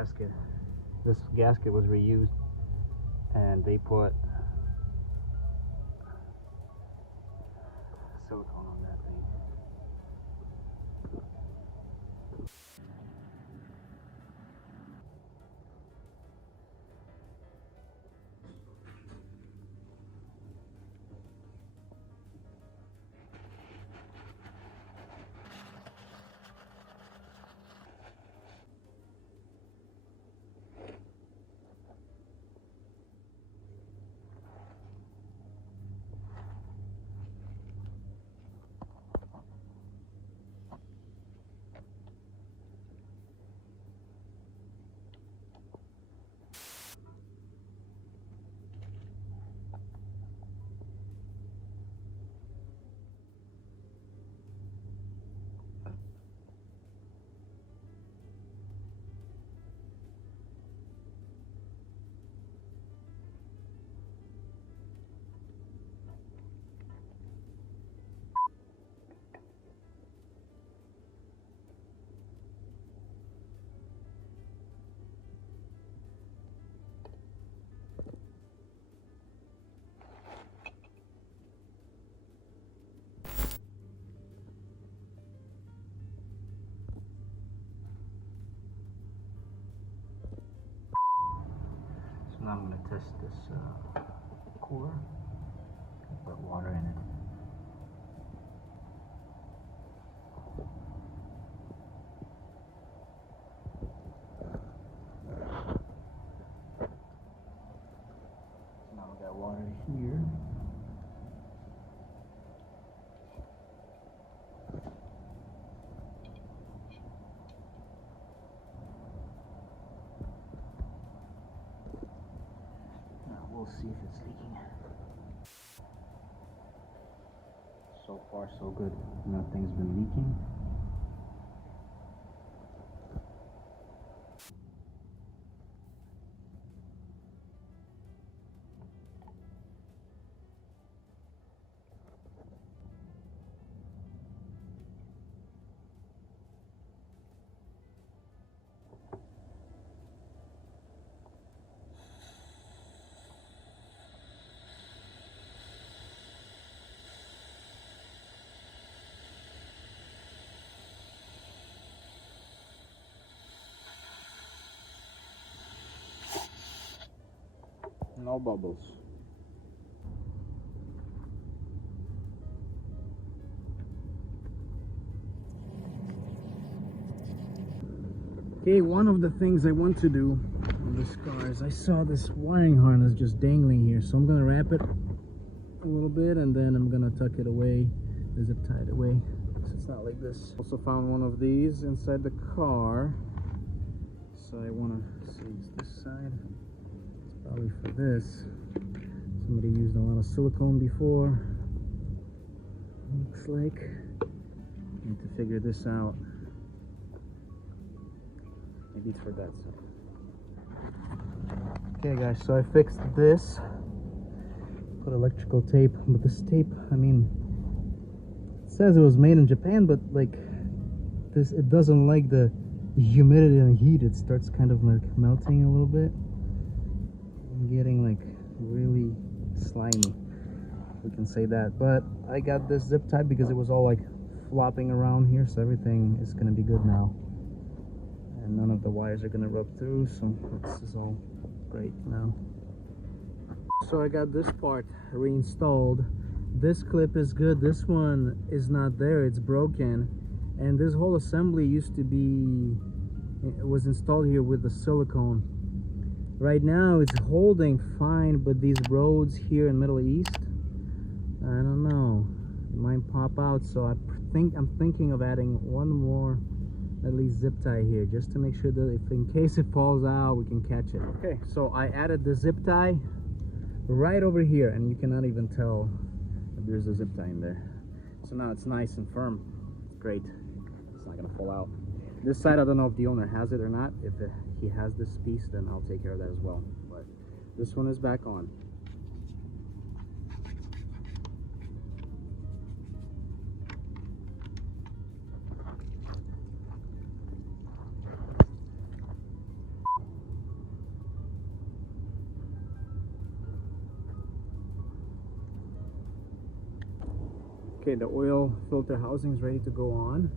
gasket. This gasket was reused, and they put silicone on that thing. Now I'm going to test this cooler. Put water in it. Now we got water here. We'll see if it's leaking. So far so good. Nothing's been leaking. No bubbles. Okay, one of the things I want to do on this car is I saw this wiring harness just dangling here, so I'm gonna wrap it a little bit and then I'm gonna tuck it away, zip tie it away so it's not like this. Also found one of these inside the car, so I want to see this side. Probably for this. Somebody used a lot of silicone before. Looks like. Need to figure this out. Maybe it's for that side. Okay guys, so I fixed this. Put electrical tape, but this tape, I mean, it says it was made in Japan, but like this, it doesn't like the humidity and heat. It starts kind of like melting a little bit. Getting like really slimy, we can say that. But I got this zip tie because it was all like flopping around here, so everything is gonna be good now and none of the wires are gonna rub through, so this is all great now. So I got this part reinstalled. This clip is good, this one is not there, it's broken, and this whole assembly used to be, it was installed here with the silicone. Right now it's holding fine, but these roads here in Middle East, I don't know, it might pop out, so I'm thinking of adding one more at least zip tie here, just to make sure that if in case it falls out we can catch it. Okay, so I added the zip tie right over here, and you cannot even tell that there's a zip tie in there. So now it's nice and firm. It's great, it's not gonna fall out. This side, I don't know if the owner has it or not. If he has this piece, then I'll take care of that as well. But this one is back on. Okay, the oil filter housing is ready to go on.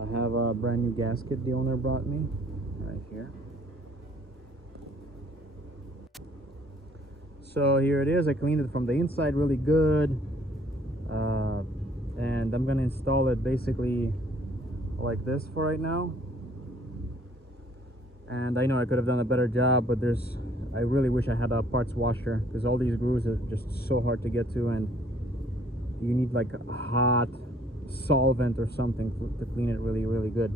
I have a brand new gasket the owner brought me right here. So here it is. I cleaned it from the inside really good, and I'm gonna install it basically like this for right now. And I know I could have done a better job, but I really wish I had a parts washer, because all these grooves are just so hard to get to, and you need like a hot solvent or something to clean it really good.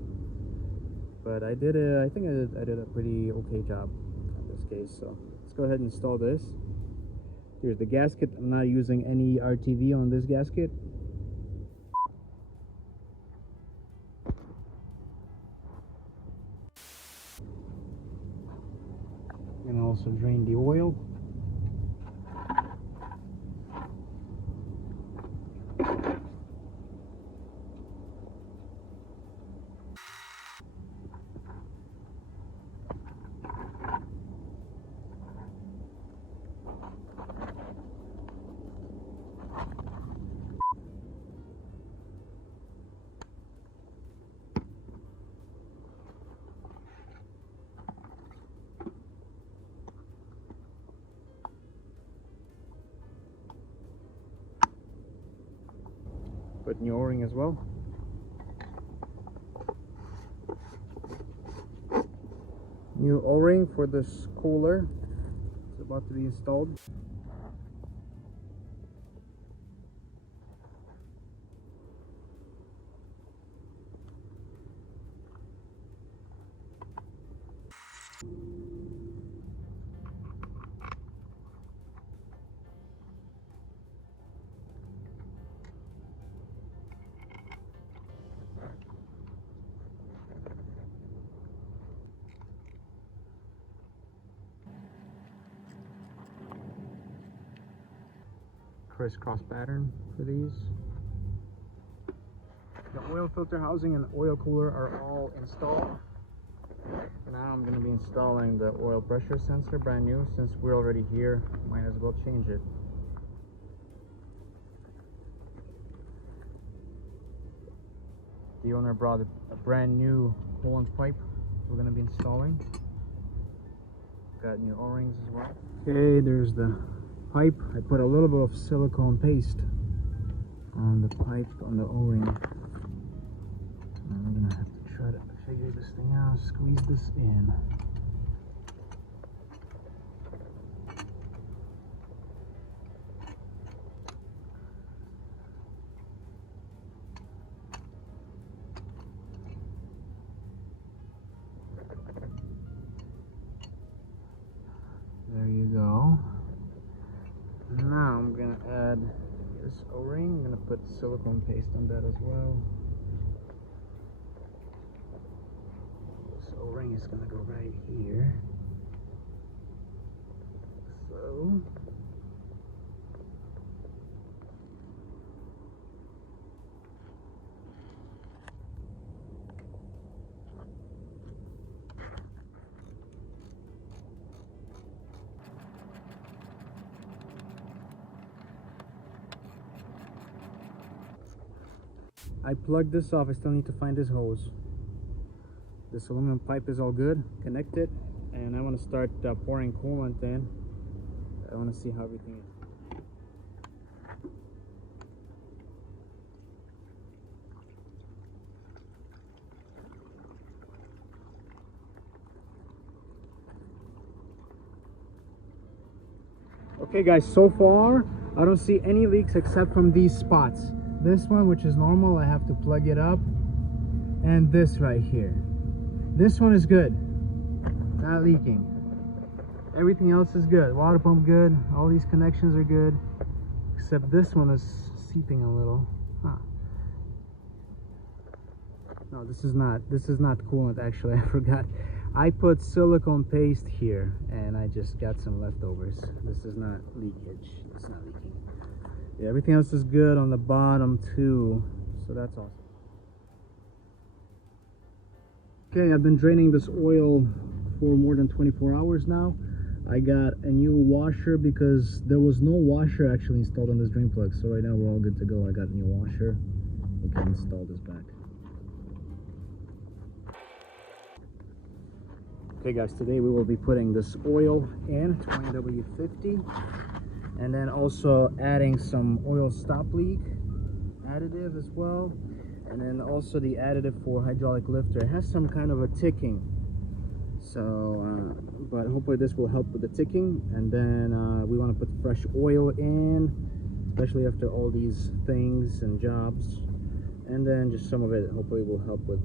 But I think I did a pretty okay job in this case. So let's go ahead and install this. Here's the gasket. I'm not using any RTV on this gasket. And also drain the oil. Put new O-ring as well. New O-ring for this cooler. It's about to be installed. Crisscross pattern for these. The oil filter housing and oil cooler are all installed. Now I'm going to be installing the oil pressure sensor, brand new. Since we're already here, might as well change it. The owner brought a brand new coolant pipe we're going to be installing. Got new O-rings as well. Okay, there's the pipe. I put a little bit of silicone paste on the pipe, on the O-ring. I'm gonna have to try to figure this thing out, squeeze this in. There you go. Now I'm gonna add this O-ring. I'm gonna put silicone paste on that as well. This O-ring is gonna go right here. So I plugged this off. I still need to find this hose. This aluminum pipe is all good, connected, and I want to start pouring coolant in. I want to see how everything is. Okay guys, so far I don't see any leaks except from these spots. This one, which is normal, I have to plug it up, and this right here. This one is good, not leaking. Everything else is good. Water pump good, all these connections are good, except this one is seeping a little. No, this is not coolant actually. I forgot. I put silicone paste here and I just got some leftovers. This is not leakage. It's not leaking. Yeah, everything else is good on the bottom too, so that's awesome. Okay, I've been draining this oil for more than 24 hours now. I got a new washer because there was no washer actually installed on this drain plug. So right now we're all good to go. I got a new washer. We can install this back. Okay guys, today we will be putting this oil in 20W50 and then also adding some oil stop leak additive as well, and then also the additive for hydraulic lifter. It has some kind of a ticking, so but hopefully this will help with the ticking. And then we want to put fresh oil in, especially after all these things and jobs, and then just some of it hopefully will help with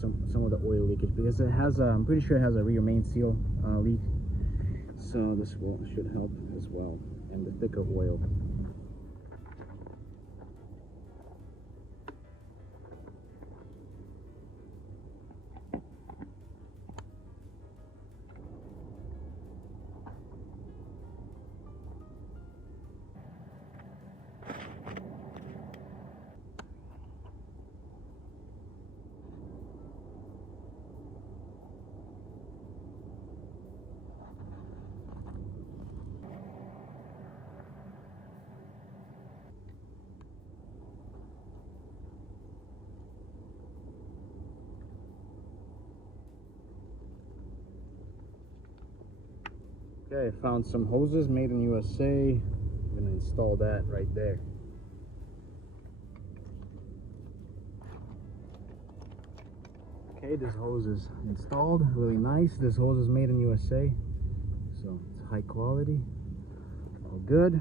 some of the oil leakage, because it has I'm pretty sure it has a rear main seal leak, so this should help as well, and the thicker oil. Okay, I found some hoses made in USA. I'm gonna install that right there. Okay, this hose is installed, really nice. This hose is made in USA, so it's high quality, all good.